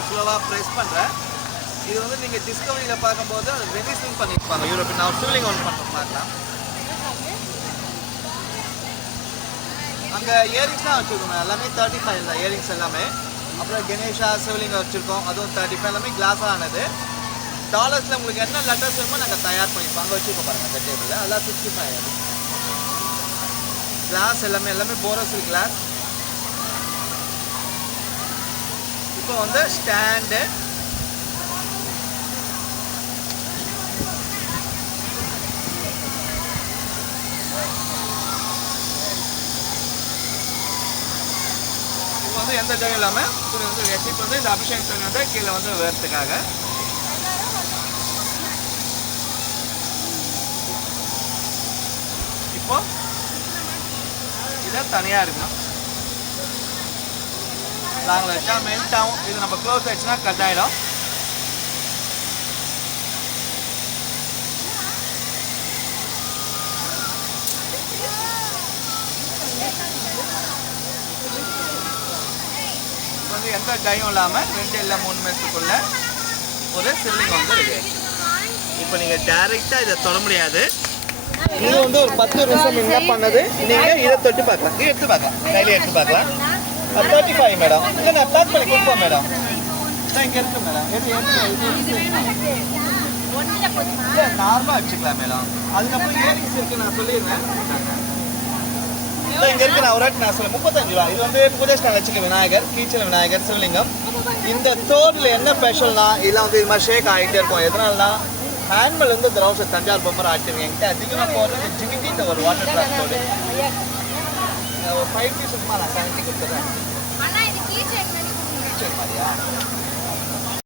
நான் ஸ்லோவாக ப்ரெஸ் பண்ணுறேன். இது வந்து நீங்கள் டிஸ்கவரியில் பார்க்கும்போது அது ரெனிசிங் பண்ணியிருப்பாங்க யூரோப்பியன். நான் சிவிலிங் ஒன் பண்ணுறோம் பார்க்கலாம். அங்கே இயரிங்ஸ்லாம் வச்சுருக்கோம் எல்லாமே 35 தான் இயரிங்ஸ் எல்லாமே. அப்புறம் கணேஷா சிவிலிங் வச்சுருக்கோம், அதுவும் 35 எல்லாமே கிளாஸாக ஆனது. டாலர்ஸில் உங்களுக்கு என்ன லெட்டர்ஸ் வேணுமோ நாங்கள் தயார் பண்ணிப்போம். அங்கே வச்சுருக்கோம் பாருங்கள் இந்த டேபிளில். அதெல்லாம் 65 கிளாஸ் எல்லாமே போரோசில் கிளாஸ். இப்போ வந்து ஸ்டாண்டு, வந்து எந்த ஜாயும் இல்லாமல் துணி வந்து இப்போ வந்து இந்த அபிஷேக் துணி வந்து கீழே வந்து வேர்த்துக்காக. இப்போ இதை தனியாக இருக்கணும். நாங்கள் வச்சா மெல்ட் ஆகும். இது நம்ம க்ளோஸ் ஆயிடுச்சுன்னா கட் ஆகிடும். வந்து எந்த டையும் இல்லாமல் 2 இல்லை 3 மாதத்துக்குள்ள ஒரு சிவிலிங் வந்து ரெடி ஆகிடுச்சு. இப்போ நீங்கள் டைரெக்டாக இதை தொட முடியாது. இது வந்து ஒரு 10 நிமிஷம் என்ன பண்ணது நீங்கள் இதை தொட்டு பார்க்கலாம். இது எடுத்து பார்க்கலாம், கையிலே எடுத்து பார்க்கலாம். 35 மேடம். இல்லை நான் பேக் பண்ணி கொடுப்போம் மேடம். இதான் இங்கே இருக்குது மேடம். இல்லை நார்மலாக வச்சுக்கலாம் மேடம். அதுக்கப்புறம் இயரிங்ஸ் இருக்குது நான் சொல்லிடுறேன். இங்கே இருக்கு நான் ஒரு வாட்டி நான் சொல்ல 35 ரூபா. இது வந்து பூஜை ஸ்டாண்ட் வச்சுக்க விநாயகர், கீச்சல் விநாயகர், சிவலிங்கம். இந்த தோடில் என்ன ஸ்பெஷல்னா இதெல்லாம் வந்து இது மாதிரி ஷேக் ஆகிட்டே இருக்கும். எதனாலனா ஹேண்ட்மெல் வந்து திராட்சை தஞ்சாவூர் பொம்மை ஆட்டிருக்கேன். என்கிட்ட அதிகமாக போகிறது ஜிகிட்டி ஒரு வாட்டர் ட்ராக் தோடு. ஒரு 5 பீஸ் இருக்குமா நான் 70 கொடுத்துறேன். கீச்சல் மாதிரியா